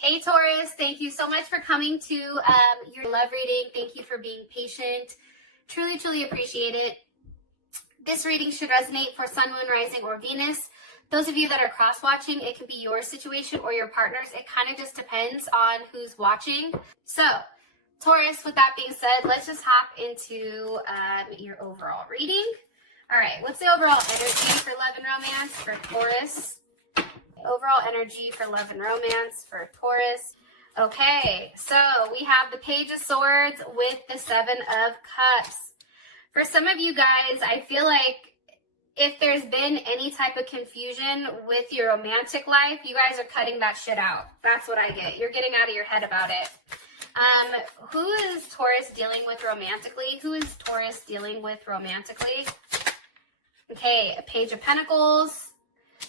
Hey Taurus, thank you so much for coming to your love reading. Thank you for being patient. Truly, truly appreciate it. This reading should resonate for Sun, Moon, Rising, or Venus. Those of you that are cross-watching, it can be your situation or your partner's. It kind of just depends on who's watching. So, Taurus, with that being said, let's just hop into your overall reading. All right, what's the overall energy for love and romance for Taurus? Overall energy for love and romance for Taurus. Okay, so we have the Page of Swords with the Seven of Cups. For some of you guys, I feel like if there's been any type of confusion with your romantic life, you guys are cutting that shit out. That's what I get. You're getting out of your head about it. Who is Taurus dealing with romantically? Who is Taurus dealing with romantically? Okay, a Page of Pentacles.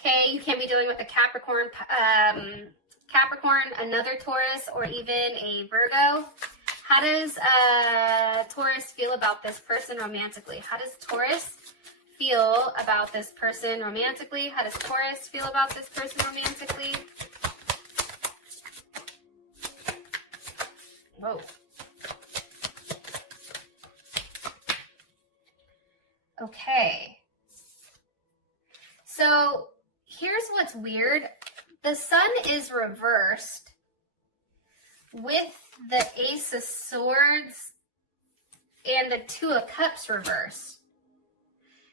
Okay, you can be dealing with a Capricorn, another Taurus, or even a Virgo. How does Taurus feel about this person romantically? How does Taurus feel about this person romantically? How does Taurus feel about this person romantically? Whoa. Okay. So here's what's weird. The Sun is reversed with the Ace of Swords and the Two of Cups reversed.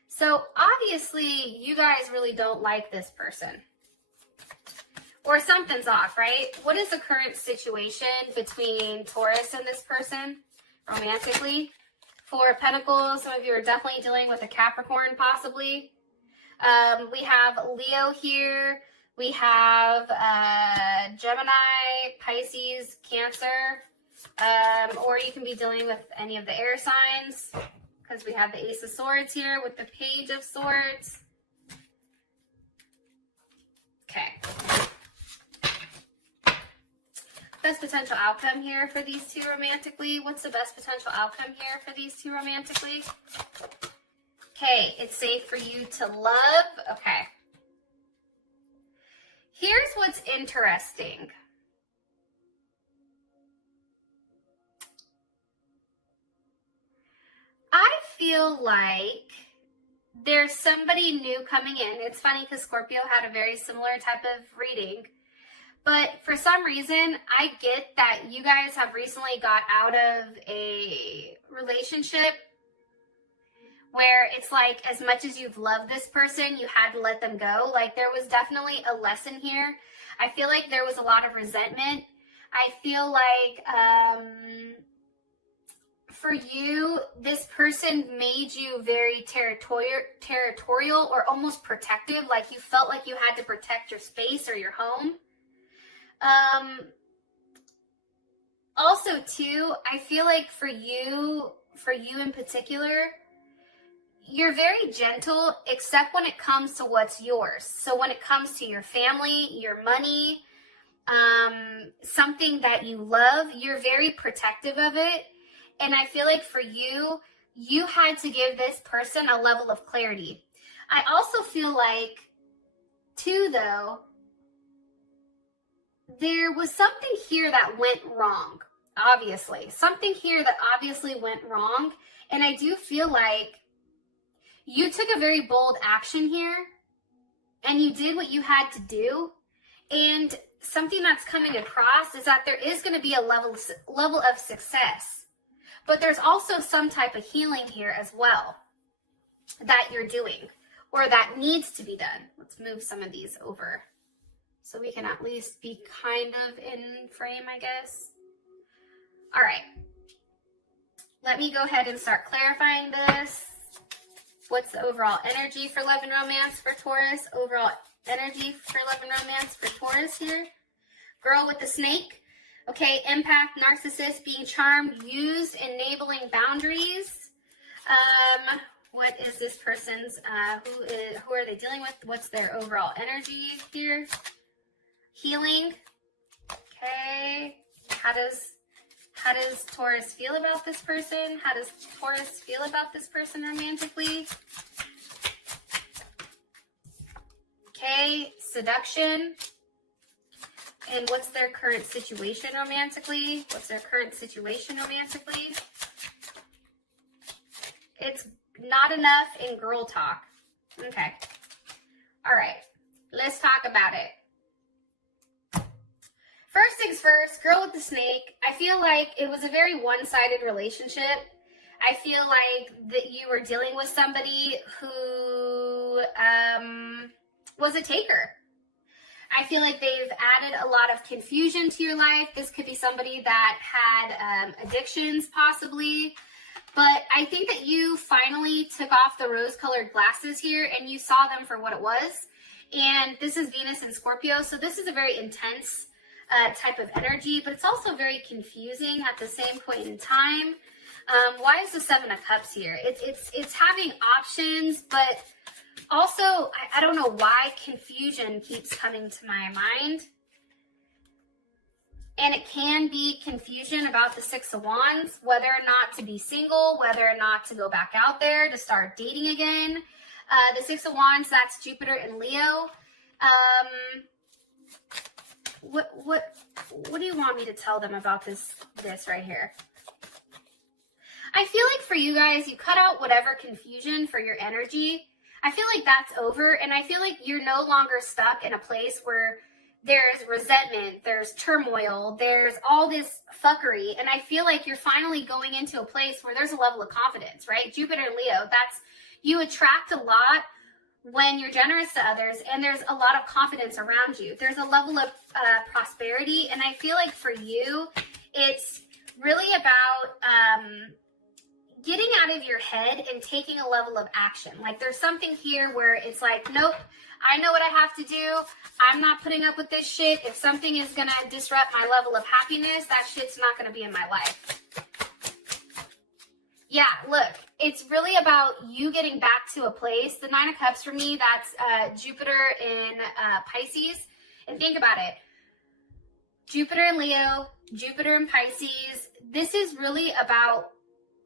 So obviously you guys really don't like this person. Or something's off, right? What is the current situation between Taurus and this person romantically? Four of Pentacles, some of you are definitely dealing with a Capricorn possibly. We have Leo here. We have Gemini, Pisces, Cancer. Or you can be dealing with any of the air signs because we have the Ace of Swords here with the Page of Swords. Okay. Best potential outcome here for these two romantically. What's the best potential outcome here for these two romantically? Okay, it's safe for you to love. Okay. Here's what's interesting. I feel like there's somebody new coming in. It's funny because Scorpio had a very similar type of reading. But for some reason, I get that you guys have recently got out of a relationship where it's like, as much as you've loved this person, you had to let them go. Like, there was definitely a lesson here. I feel like there was a lot of resentment. I feel like for you, this person made you very territorial or almost protective. Like, you felt like you had to protect your space or your home. Also, too, I feel like for you in particular, you're very gentle, except when it comes to what's yours. So when it comes to your family, your money, something that you love, you're very protective of it. And I feel like for you, you had to give this person a level of clarity. I also feel like, too, though, there was something here that went wrong, obviously. Something here that obviously went wrong. And I do feel like you took a very bold action here, and you did what you had to do. And something that's coming across is that there is going to be a level of success. But there's also some type of healing here as well that you're doing, or that needs to be done. Let's move some of these over so we can at least be kind of in frame, I guess. All right. Let me go ahead and start clarifying this. What's the overall energy for love and romance for Taurus? Overall energy for love and romance for Taurus here. Girl with the snake. Okay, empath, narcissist, being charmed, used, enabling boundaries. What is this person's, who are they dealing with? What's their overall energy here? Healing. Okay. How does Taurus feel about this person? How does Taurus feel about this person romantically? Okay, seduction. And what's their current situation romantically? What's their current situation romantically? It's not enough in girl talk. Okay. All right. Let's talk about it. First things first, girl with the snake. I feel like it was a very one-sided relationship. I feel like that you were dealing with somebody who was a taker. I feel like they've added a lot of confusion to your life. This could be somebody that had addictions possibly. But I think that you finally took off the rose-colored glasses here and you saw them for what it was. And this is Venus in Scorpio, so this is a very intense type of energy, but it's also very confusing at the same point in time. Why is the Seven of Cups here? It's having options, but also, I don't know why confusion keeps coming to my mind. And it can be confusion about the Six of Wands, whether or not to be single, whether or not to go back out there to start dating again. The Six of Wands, that's Jupiter and Leo. What do you want me to tell them about this right here? I feel like for you guys, you cut out whatever confusion for your energy. I feel like that's over, and I feel like you're no longer stuck in a place where there's resentment, there's turmoil, there's all this fuckery, and I feel like you're finally going into a place where there's a level of confidence, right? Jupiter and Leo, you attract a lot when you're generous to others, and there's a lot of confidence around you. There's a level of prosperity, and I feel like for you, it's really about getting out of your head and taking a level of action. Like there's something here where it's like, nope, I know what I have to do. I'm not putting up with this shit. If something is going to disrupt my level of happiness, that shit's not going to be in my life. Yeah, look, it's really about you getting back to a place. The Nine of Cups for me, that's Jupiter in Pisces. And think about it. Jupiter in Leo, Jupiter in Pisces. This is really about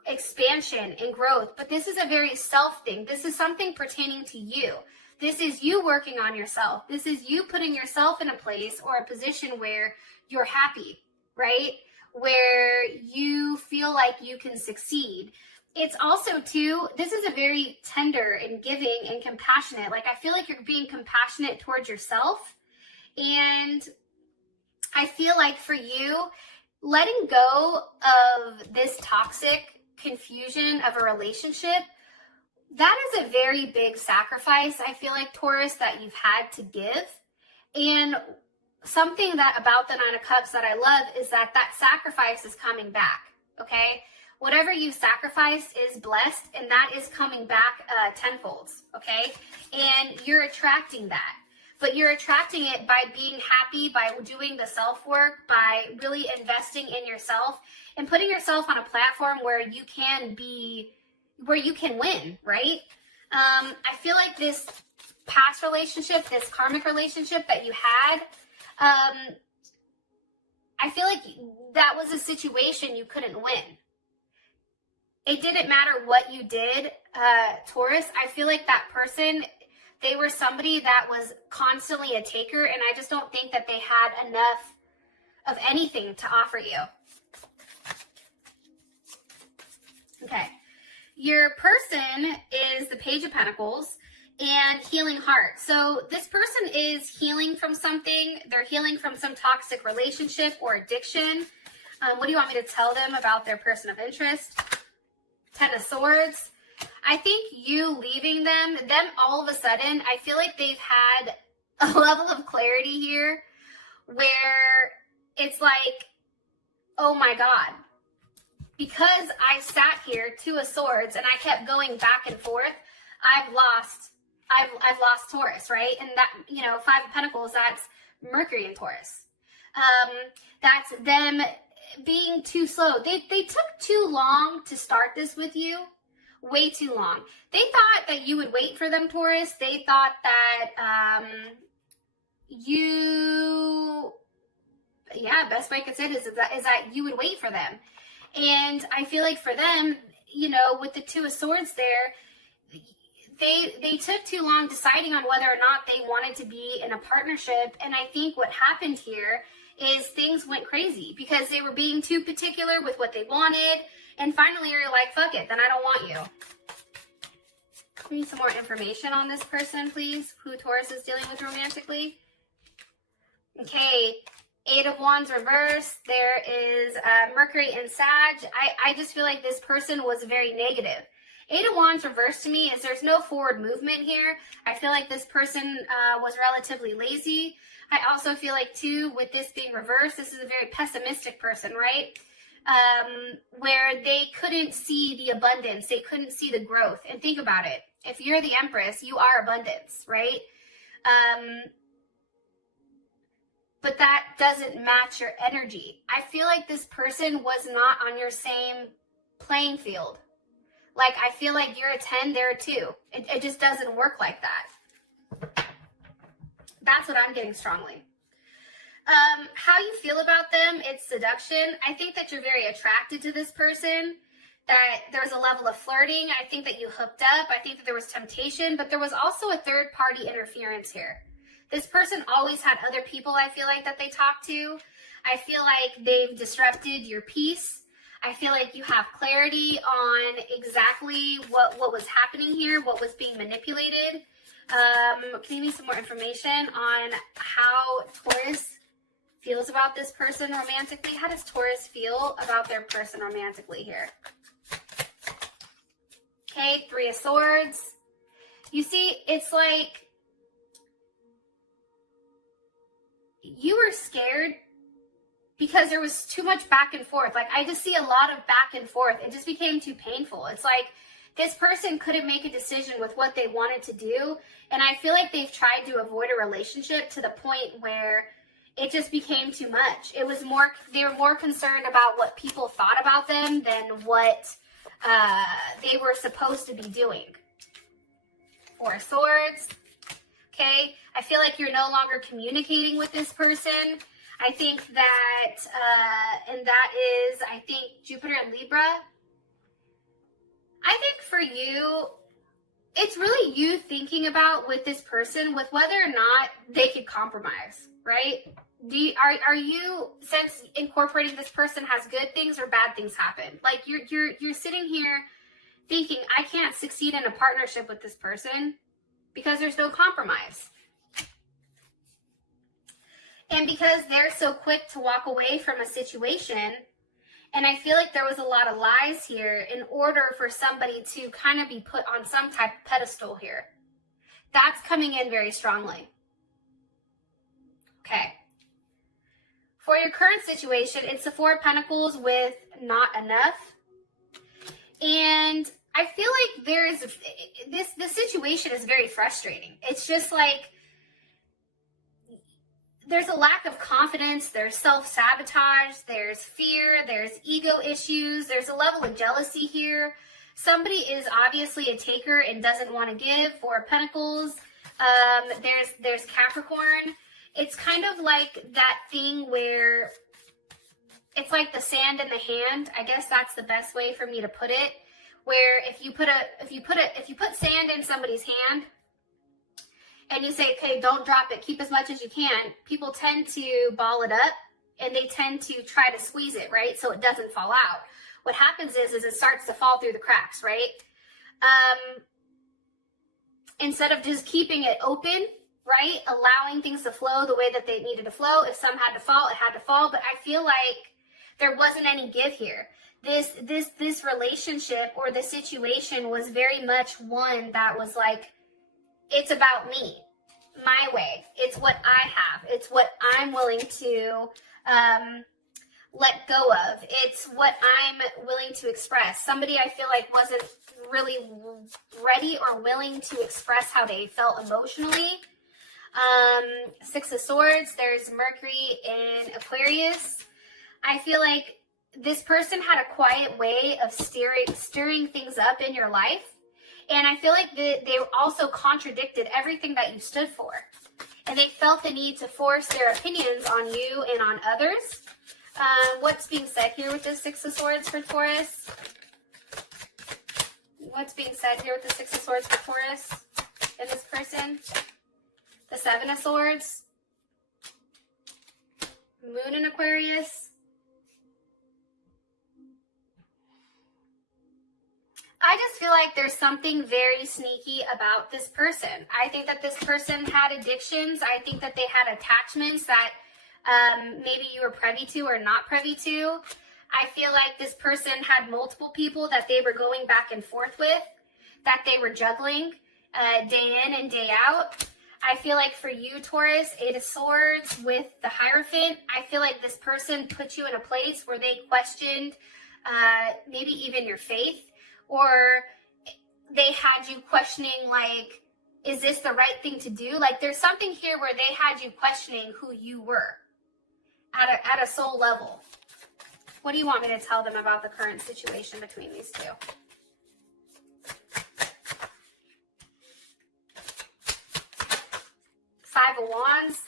expansion and growth, but this is a very self thing. This is something pertaining to you. This is you working on yourself. This is you putting yourself in a place or a position where you're happy, right? Where you feel like you can succeed. It's also too, this is a very tender and giving and compassionate. Like I feel like you're being compassionate towards yourself. And I feel like for you, letting go of this toxic confusion of a relationship, that is a very big sacrifice, I feel like, Taurus, that you've had to give. And something that about the Nine of Cups that I love is that sacrifice is coming back, okay? Whatever you sacrificed is blessed, and that is coming back tenfold, okay? And you're attracting that. But you're attracting it by being happy, by doing the self-work, by really investing in yourself and putting yourself on a platform where you can win, right? I feel like this past relationship, this karmic relationship that you had, I feel like that was a situation you couldn't win. It didn't matter what you did, Taurus. I feel like that person, they were somebody that was constantly a taker, and I just don't think that they had enough of anything to offer you. Okay. Your person is the Page of Pentacles and Healing Heart. So this person is healing from something. They're healing from some toxic relationship or addiction. What do you want me to tell them about their person of interest? Ten of Swords. I think you leaving them all of a sudden, I feel like they've had a level of clarity here where it's like, oh my God, because I sat here, Two of Swords, and I kept going back and forth, I've lost Taurus, right? And that, Five of Pentacles, that's Mercury in Taurus. That's them being too slow. They took too long to start this with you. Way too long. They thought that you would wait for them, Taurus. They thought that best way I could say this is that you would wait for them. And I feel like for them, with the Two of Swords there, they took too long deciding on whether or not they wanted to be in a partnership. And I think what happened here is things went crazy because they were being too particular with what they wanted. And finally, you're like, fuck it, then I don't want you. We need some more information on this person, please. Who Taurus is dealing with romantically. Okay, 8 of Wands reversed. There is Mercury in Sag. I just feel like this person was very negative. 8 of Wands reversed to me is there's no forward movement here. I feel like this person was relatively lazy. I also feel like, too, with this being reversed, this is a very pessimistic person, right? Where they couldn't see the abundance. They couldn't see the growth. And think about it. If you're the Empress, you are abundance, right? But that doesn't match your energy. I feel like this person was not on your same playing field. Like, I feel like you're a 10, they're a 2. It just doesn't work like that. That's what I'm getting strongly. How you feel about them, it's seduction. I think that you're very attracted to this person, that there's a level of flirting. I think that you hooked up. I think that there was temptation, but there was also a third-party interference here. This person always had other people, I feel like, that they talked to. I feel like they've disrupted your peace. I feel like you have clarity on exactly what was happening here, what was being manipulated. Can you give me some more information on how Taurus feels about this person romantically? How does Taurus feel about their person romantically here? Okay, 3 of Swords. You see, it's like you were scared because there was too much back and forth. Like, I just see a lot of back and forth. It just became too painful. It's like this person couldn't make a decision with what they wanted to do. And I feel like they've tried to avoid a relationship to the point where it just became too much. It was more, they were more concerned about what people thought about them than what they were supposed to be doing. 4 of Swords. Okay, I feel like you're no longer communicating with this person. I think that, and that is, I think, Jupiter and Libra. I think for you, it's really you thinking about with this person, with whether or not they could compromise, right? Are you, since incorporating this person has good things or bad things happen? Like you're sitting here thinking, I can't succeed in a partnership with this person because there's no compromise. And because they're so quick to walk away from a situation, and I feel like there was a lot of lies here in order for somebody to kind of be put on some type of pedestal here. That's coming in very strongly. Okay. For your current situation, it's the 4 of Pentacles with not enough. And I feel like this situation is very frustrating. It's just like, there's a lack of confidence, there's self-sabotage, there's fear, there's ego issues, there's a level of jealousy here. Somebody is obviously a taker and doesn't want to give. 4 of Pentacles. There's Capricorn. It's kind of like that thing where it's like the sand in the hand. I guess that's the best way for me to put it. Where if you put sand in somebody's hand, and you say, okay, don't drop it, keep as much as you can, people tend to ball it up and they tend to try to squeeze it, right? So it doesn't fall out. What happens is it starts to fall through the cracks, right? Instead of just keeping it open, right? Allowing things to flow the way that they needed to flow. If some had to fall, it had to fall. But I feel like there wasn't any give here. This relationship or the situation was very much one that was like, it's about me, my way. It's what I have. It's what I'm willing to let go of. It's what I'm willing to express. Somebody I feel like wasn't really ready or willing to express how they felt emotionally. 6 of Swords, there's Mercury in Aquarius. I feel like this person had a quiet way of stirring things up in your life. And I feel like they also contradicted everything that you stood for. And they felt the need to force their opinions on you and on others. What's being said here with the 6 of Swords for Taurus? What's being said here with the 6 of Swords for Taurus in this person? The 7 of Swords. Moon in Aquarius. I just feel like there's something very sneaky about this person. I think that this person had addictions. I think that they had attachments that maybe you were privy to or not privy to. I feel like this person had multiple people that they were going back and forth with, that they were juggling day in and day out. I feel like for you, Taurus, Eight of Swords with the Hierophant, I feel like this person put you in a place where they questioned maybe even your faith, or they had you questioning, like, is this the right thing to do? Like, there's something here where they had you questioning who you were at a soul level. What do you want me to tell them about the current situation between these two? Five of Wands.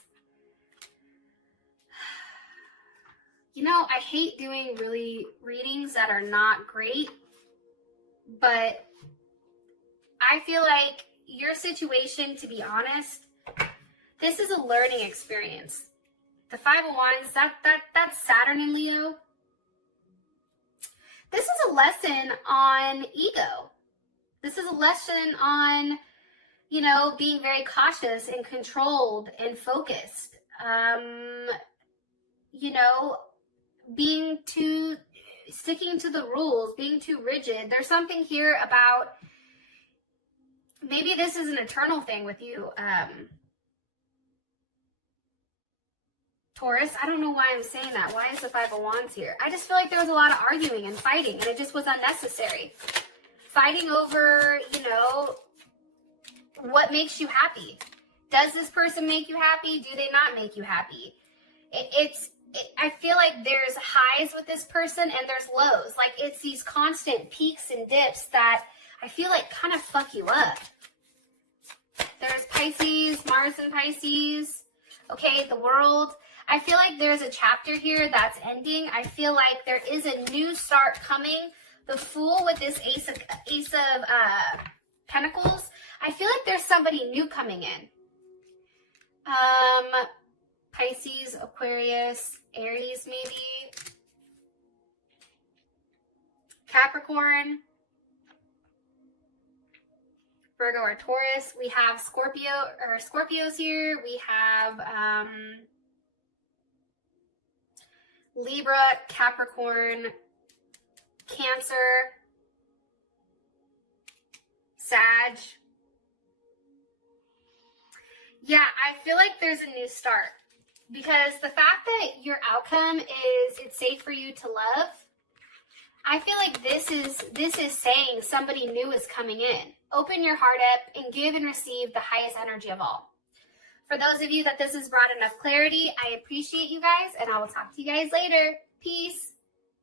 You know, I hate doing really readings that are not great, but I feel like your situation, to be honest, this is a learning experience. The Five of Wands, that's Saturn in Leo. This is a lesson on ego. This is a lesson on, you know, being very cautious and controlled and focused. You know, sticking to the rules, being too rigid. There's something here about, maybe this is an eternal thing with you, Taurus. I don't know why I'm saying that. Why is the Five of Wands here? I just feel like there was a lot of arguing and fighting, and it just was unnecessary. Fighting over, you know, what makes you happy. Does this person make you happy? Do they not make you happy? I feel like there's highs with this person and there's lows. Like, it's these constant peaks and dips that I feel like kind of fuck you up. There's Pisces, Mars in Pisces. Okay, the World. I feel like there's a chapter here that's ending. I feel like there is a new start coming. The Fool with this Ace of Pentacles. I feel like there's somebody new coming in. Pisces, Aquarius, Aries maybe. Capricorn. Virgo or Taurus. We have Scorpios here. We have Libra, Capricorn, Cancer, Sag. Yeah, I feel like there's a new start, because the fact that your outcome is it's safe for you to love, I feel like this is saying somebody new is coming in. Open your heart up and give and receive the highest energy of all. For those of you that this has brought enough clarity, I appreciate you guys, and I will talk to you guys later. Peace.